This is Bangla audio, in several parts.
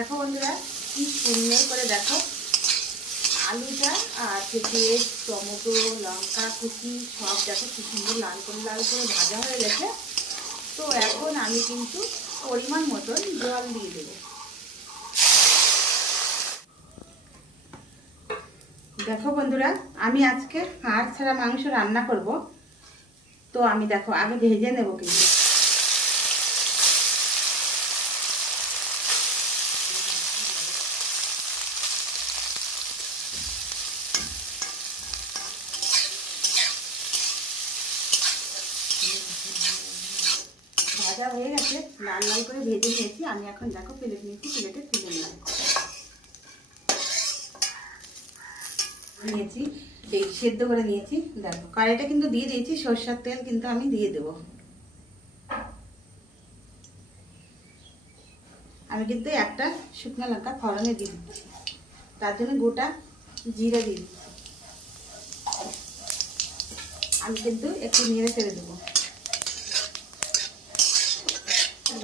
দেখো বন্ধুরা কি সুন্দর করে দেখো আলুটা আর পেঁয়াজ টমেটো লঙ্কা কুচি সব দেখো কি সুন্দর লাল করে ভাজা হয়ে গেছে। তো এখন আমি কিন্তু পরিমাণ মতন জল দিয়ে দেবো। দেখো বন্ধুরা আমি আজকে হাড় ছাড়া মাংস রান্না করব। তো আমি দেখো আগে ভেজে নেব কিন্তু ভাজা হয়ে গেছে, লাল লাল করে ভেজে নিয়েছি। আমি এখন দেখো প্লেট নিয়েছি, প্লেটে তুলে নিয়েছি, এই সেদ্ধ করে নিয়েছি। দেখো কড়াইটা কিন্তু দিয়ে দিয়েছি, সরষের তেল কিন্তু আমি দিয়ে দেব। আমি কিন্তু একটা শুকনো লঙ্কা ফোড়নে দিয়ে দিচ্ছি, তার জন্য গোটা জিরা দিয়ে দিচ্ছি। আমি কিন্তু একটু নেড়ে ছেড়ে দেবো।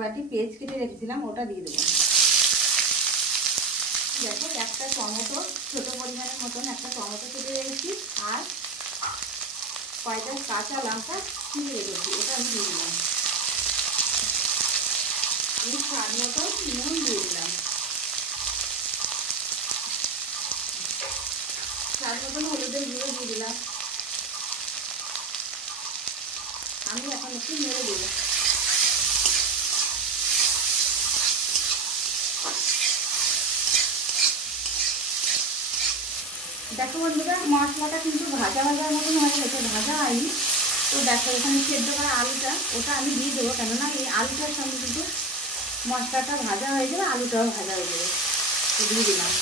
বাটি পেঁয়াজ কেটে রেখেছিলাম ওটা দিয়ে দেবো। দেখো একটা টমেটো ছোটো পরিমাণের মতন একটা টমেটো কেটে রেখেছি, আর কয়টা কাঁচা লঙ্কা ছিঁড়ে রেখেছি, ওটা আমি দিয়ে দিলাম। আমি স্বাদ মতো নুন দিয়ে দিলাম, স্বাদ মতন হলুদের গুঁড়ো দিয়ে দিলাম। আমি এখন একটু নেড়ে দেব। দেখো বন্ধুরা মশলাটা কিন্তু ভাজা ভাজার মতন হয়ে গেছে, ভাজা হয়নি। তো দেখো এখানে সেদ্ধ করা আলুটা ওটা আমি দিয়ে দেবো, কেননা এই আলুটার সঙ্গে কিন্তু মশলাটা ভাজা হয়ে যাবে, আলুটাও ভাজা হয়ে যাবে। তো দিয়ে দিলাম।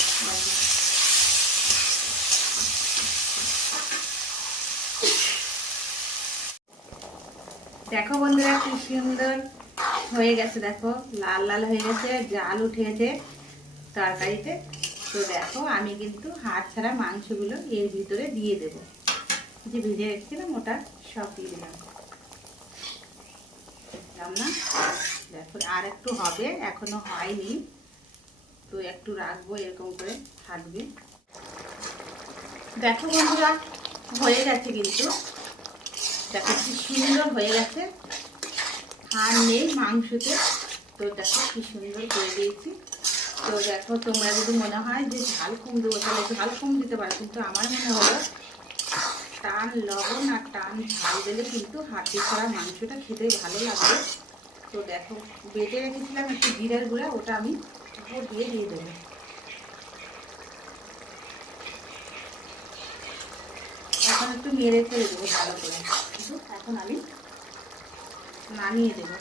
দেখো বন্ধুরা কি সুন্দর হয়ে গেছে, দেখো লাল লাল হয়ে গেছে, জাল উঠেছে তরকারিতে। তো দেখো আমি কিন্তু হাড় ছাড়া মাংসগুলো এর ভিতরে দিয়ে দেব, যে ভেজে রেখেছিলাম ওটা সব দিয়ে দিলাম না। দেখো আর একটু হবে, এখনো হয়নি, তো একটু রাখবো, এরকম করে থাকবে। দেখো বন্ধুরা হয়ে গেছে কিন্তু, দেখো কি সুন্দর হয়ে গেছে, হাড় নেই মাংসতে। তো দেখো কি সুন্দর করে দিয়েছি। তো দেখো তোমরা যদি মনে হয় যে ঝাল কম দেবো তাহলে ঝাল কম দিতে পারো, কিন্তু আমার মনে হলো টান লবণ আর টান ঝাল দিলে কিন্তু হাড়ি ছাড়া মাংসটা খেতে ভালো লাগবে। তো দেখো বেটে রেখেছিলাম একটু জিরার গুঁড়া, ওটা আমি উপর দিয়ে দেবো। এখন একটু নেড়ে ছেড়ে দেবো ভালো করে, কিন্তু এখন আমি নামিয়ে দেবো।